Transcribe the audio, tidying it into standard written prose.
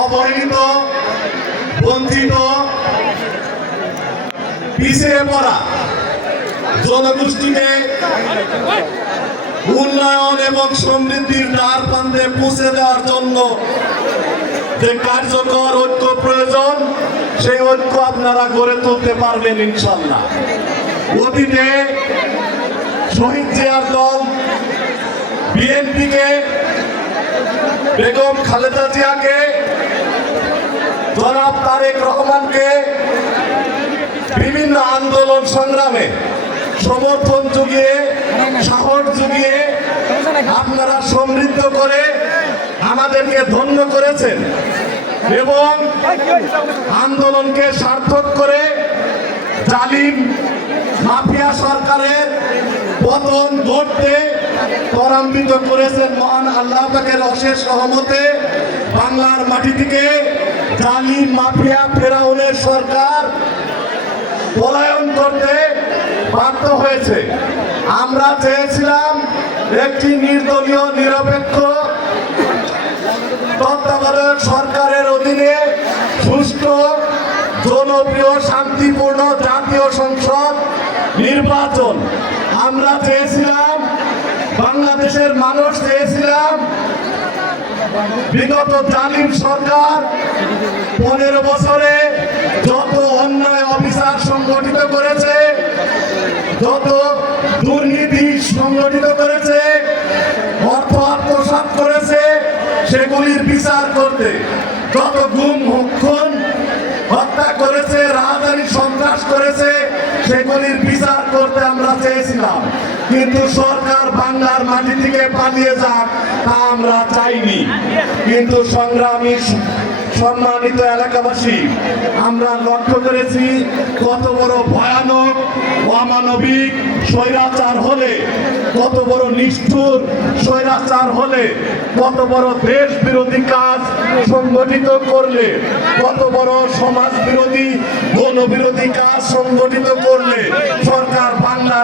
অবহেলিত, বঞ্চিত, পিছিয়ে পড়া জনগোষ্ঠীকে উন্নয়ন এবং সমৃদ্ধির দ্বার প্রান্তে পৌঁছে দেওয়ার জন্য যে কার্যকর ঐক্য প্রয়োজন, সেই ঐক্য আপনারা গড়ে তুলতে পারবেন ইনশাল্লাহ। অতীতে শহীদ জিয়ার দল বিএনপিকে, বেগম খালেদা জিয়াকে, জনাব তারেক রহমানকে বিভিন্ন আন্দোলন সংগ্রামে সমর্থন জুগিয়ে, সাহস জুগিয়ে আপনারা সমৃদ্ধ করে আমাদেরকে ধন্য করেছেন এবং আন্দোলনকে সার্থক করে জালিম মাফিয়া সরকারের পতন ঘটতে ত্বরান্বিত করেছেন। মহান আল্লাহ পাকের অশেষ রহমতে বাংলার মাটি থেকে জালিম মাফিয়া ফেরাউনের সরকার পলায়ন করতে বাধ্য হয়েছে। আমরা চেয়েছিলাম একটি নির্দলীয় নিরপেক্ষ তত্ত্বাবধায়ক সরকারের অধীনে সুষ্ঠু, জনপ্রিয়, শান্তিপূর্ণ জাতীয় সংসদ নির্বাচন। আমরা চেয়েছিলাম, বাংলাদেশের মানুষ চেয়েছিলাম, বিগত জালিম সরকার 15 বছরে যত অন্যায় অবিচার সংগঠিত করেছে, যত দুর্নীতি সংগঠিত করেছে, অর্থ আত্মসাৎ করেছে, সেগুলির বিচার করতে, যত গুম খুন হত্যা করেছে, রাজধানী সন্ত্রাস করেছে, সেগুলির বিচার করতে আমরা চেয়েছিলাম। কিন্তু সরকার বাংলার মাটি থেকে পালিয়ে যাক তা আমরা চাইনি। কিন্তু সংগ্রামী সম্মানিত এলাকাবাসী, আমরা লক্ষ্য করেছি কত বড় ভয়ানক অমানবিক স্বৈরাচার হলে, কত বড় নিষ্ঠুর স্বৈরাচার হলে, কত বড় দেশ বিরোধী কাজ সংগঠিত করলে, কত বড় সমাজ বিরোধী, গণ বিরোধী কাজ সংগঠিত করলে সরকার বাংলার